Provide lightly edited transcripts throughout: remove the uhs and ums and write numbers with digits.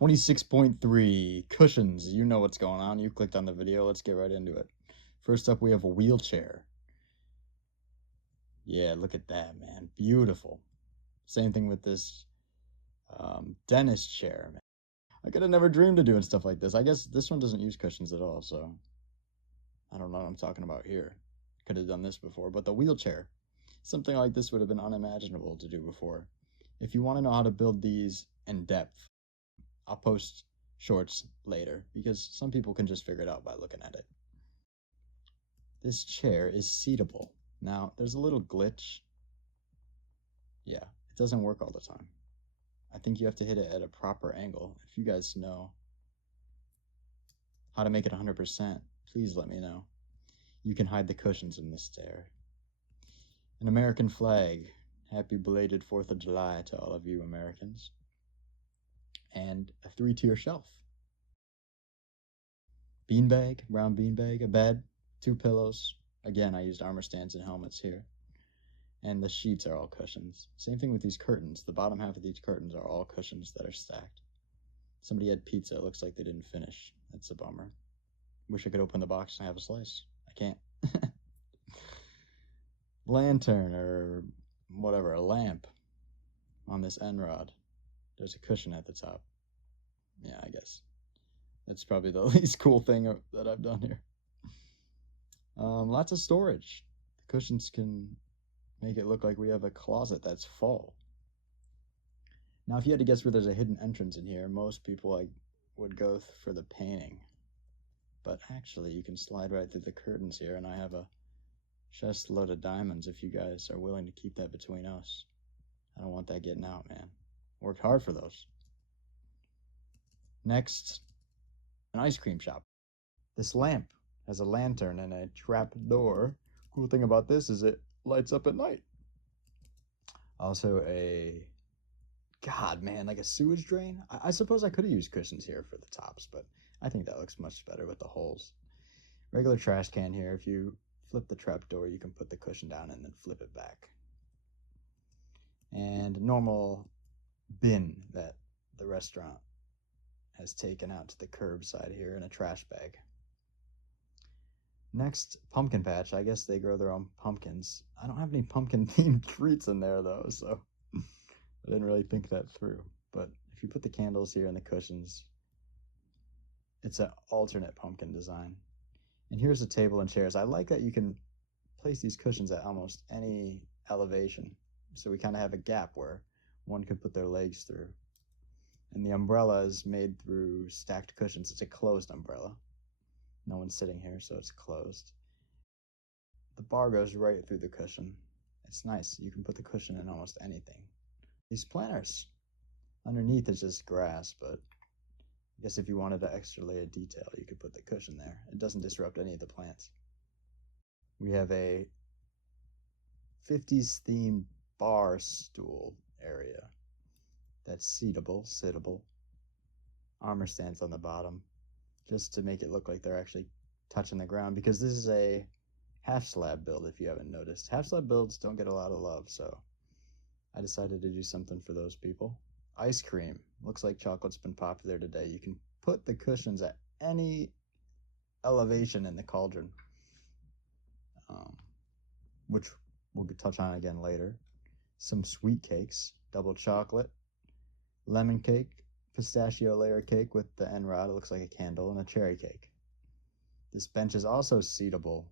26.3 cushions. You know what's going on. You clicked on the video. Let's get right into it. First up, we have a wheelchair. Yeah, look at that, man. Beautiful. Same thing with this dentist chair, man. I could have never dreamed of doing stuff like this. I guess this one doesn't use cushions at all, so I don't know what I'm talking about here. Could have done this before, but the wheelchair, something like this would have been unimaginable to do before. If you want to know how to build these in depth, I'll post shorts later because some people can just figure it out by looking at it. This chair is seatable. Now, there's a little glitch. Yeah, it doesn't work all the time. I think you have to hit it at a proper angle. If you guys know how to make it 100%, please let me know. You can hide the cushions in this chair. An American flag. Happy belated 4th of July to all of you Americans. And a 3-tier shelf. Beanbag, brown beanbag, a bed, 2 pillows. Again, I used armor stands and helmets here. And the sheets are all cushions. Same thing with these curtains. The bottom half of these curtains are all cushions that are stacked. Somebody had pizza. It looks like they didn't finish. That's a bummer. Wish I could open the box and have a slice. I can't. Lantern or whatever, a lamp on this end rod. There's a cushion at the top. Yeah, I guess. That's probably the least cool thing that I've done here. Lots of storage. The cushions can make it look like we have a closet that's full. Now, if you had to guess where there's a hidden entrance in here, most people would go for the painting. But actually, you can slide right through the curtains here, and I have a chest load of diamonds if you guys are willing to keep that between us. I don't want that getting out, man. Worked hard for those. Next, an ice cream shop. This lamp has a lantern and a trap door. Cool thing about this is it lights up at night. Also God, man, like a sewage drain? I suppose I could have used cushions here for the tops, but I think that looks much better with the holes. Regular trash can here. If you flip the trap door, you can put the cushion down and then flip it back. And normal bin that the restaurant has taken out to the curbside here in a trash bag. Next, pumpkin patch. I guess they grow their own pumpkins. I don't have any pumpkin-themed treats in there, though, so I didn't really think that through. But if you put the candles here and the cushions, it's an alternate pumpkin design. And here's a table and chairs. I like that you can place these cushions at almost any elevation. So we kind of have a gap where one could put their legs through. And the umbrella is made through stacked cushions. It's a closed umbrella. No one's sitting here, so it's closed. The bar goes right through the cushion. It's nice. You can put the cushion in almost anything. These planters. Underneath is just grass, but I guess if you wanted an extra layer of detail, you could put the cushion there. It doesn't disrupt any of the plants. We have a 50s themed bar stool area that's sittable. Armor stands on the bottom, just to make it look like they're actually touching the ground, because this is a half slab build, if you haven't noticed. Half slab builds don't get a lot of love, so I decided to do something for those people. Ice cream. Looks like chocolate's been popular today. You can put the cushions at any elevation in the cauldron, which we'll touch on again later. Some sweet cakes, double chocolate, lemon cake, pistachio layer cake with the end rod. It looks like a candle, and a cherry cake. This bench is also seatable.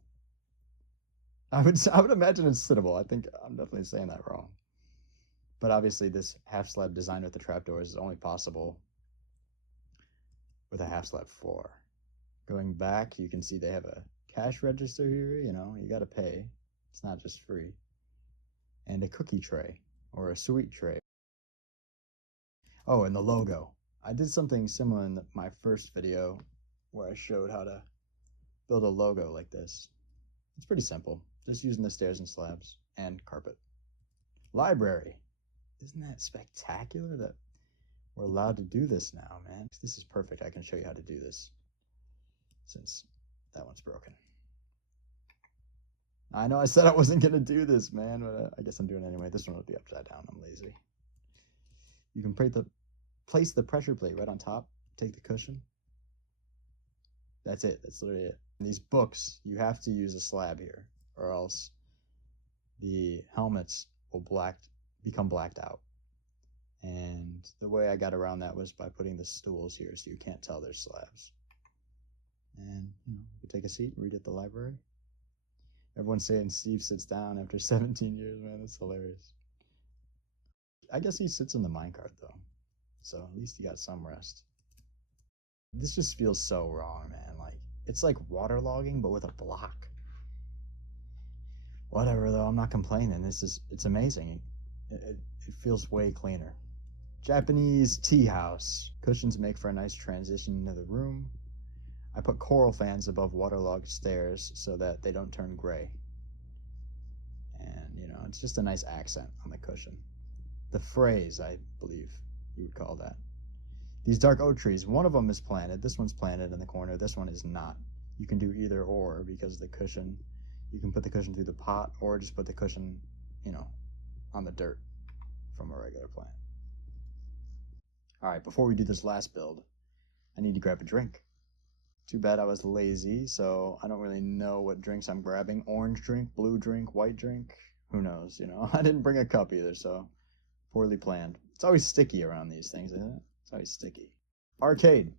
I would imagine it's sittable. I think I'm definitely saying that wrong. But obviously this half slab design with the trapdoors is only possible with a half slab floor. Going back, you can see they have a cash register here. You gotta pay. It's not just free. And a cookie tray or a sweet tray. Oh, and the logo. I did something similar in my first video where I showed how to build a logo like this. It's pretty simple, just using the stairs and slabs and carpet. Library. Isn't that spectacular that we're allowed to do this now, man? This is perfect. I can show you how to do this since that one's broken. I know I said I wasn't going to do this, man, but I guess I'm doing it anyway. This one will be upside down. I'm lazy. You can place the pressure plate right on top, take the cushion. That's it. That's literally it. And these books, you have to use a slab here, or else the helmets will become blacked out. And the way I got around that was by putting the stools here so you can't tell they're slabs. And, you can take a seat, read at the library. Everyone's saying Steve sits down after 17 years, man. That's hilarious. I guess he sits in the minecart, though. So at least he got some rest. This just feels so wrong, man. Like, it's like waterlogging, but with a block. Whatever, though. I'm not complaining. It's amazing. It feels way cleaner. Japanese tea house. Cushions make for a nice transition into the room. I put coral fans above waterlogged stairs so that they don't turn gray. And, it's just a nice accent on the cushion. The phrase, I believe you would call that. These dark oak trees, one of them is planted. This one's planted in the corner. This one is not. You can do either or because the cushion, you can put the cushion through the pot or just put the cushion, on the dirt from a regular plant. All right, before we do this last build, I need to grab a drink. Too bad I was lazy, so I don't really know what drinks I'm grabbing. Orange drink, blue drink, white drink, who knows, I didn't bring a cup either, so poorly planned. It's always sticky around these things, isn't it? It's always sticky. Arcade.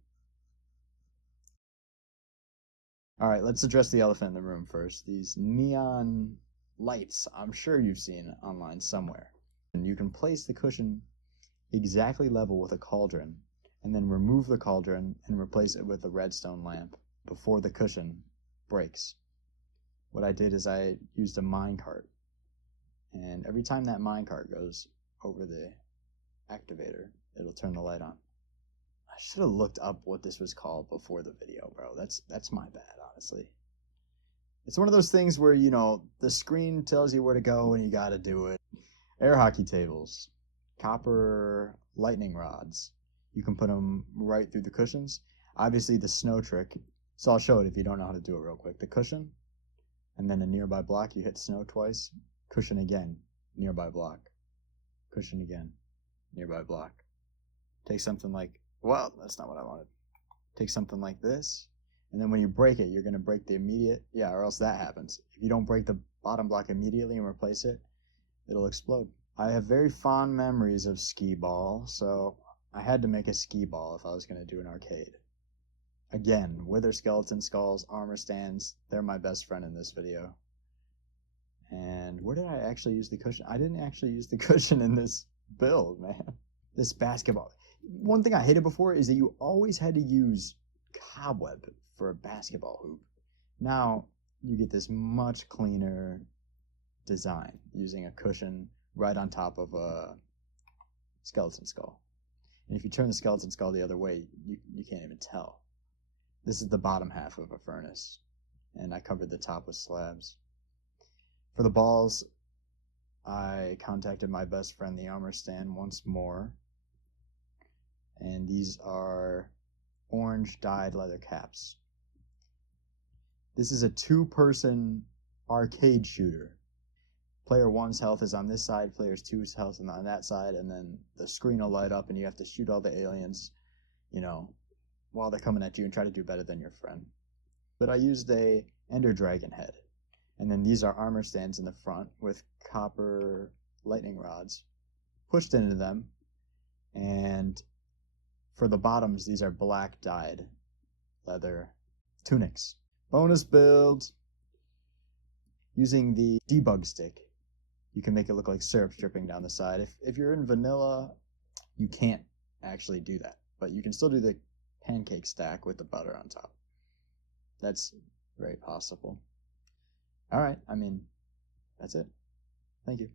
All right, let's address the elephant in the room first. These neon lights, I'm sure you've seen online somewhere. And you can place the cushion exactly level with a cauldron, and then remove the cauldron and replace it with a redstone lamp before the cushion breaks. What I did is I used a minecart, and every time that minecart goes over the activator, it'll turn the light on. I should have looked up what this was called before the video, bro. That's my bad, honestly. It's one of those things where, the screen tells you where to go and you gotta do it. Air hockey tables. Copper lightning rods. You can put them right through the cushions. Obviously, the snow trick. So I'll show it if you don't know how to do it real quick. The cushion, and then a nearby block. You hit snow twice. Cushion again. Nearby block. Cushion again. Nearby block. Take something like, well, that's not what I wanted. Take something like this. And then when you break it, you're going to break the immediate, or else that happens. If you don't break the bottom block immediately and replace it, it'll explode. I have very fond memories of skee ball, so I had to make a skee ball if I was going to do an arcade. Again, wither skeleton skulls, armor stands, they're my best friend in this video. And where did I actually use the cushion? I didn't actually use the cushion in this build, man. This basketball. One thing I hated before is that you always had to use cobweb for a basketball hoop. Now, you get this much cleaner design using a cushion right on top of a skeleton skull. And if you turn the skeleton skull the other way, you can't even tell. This is the bottom half of a furnace, and I covered the top with slabs. For the balls, I contacted my best friend, the armor stand, once more. And these are orange dyed leather caps. This is a two-person arcade shooter. Player 1's health is on this side, player 2's health is on that side, and then the screen will light up and you have to shoot all the aliens, while they're coming at you and try to do better than your friend. But I used a Ender Dragon head. And then these are armor stands in the front with copper lightning rods pushed into them. And for the bottoms, these are black dyed leather tunics. Bonus build. Using the debug stick, you can make it look like syrup dripping down the side. If you're in vanilla, you can't actually do that. But you can still do the pancake stack with the butter on top. That's very possible. All right, that's it. Thank you.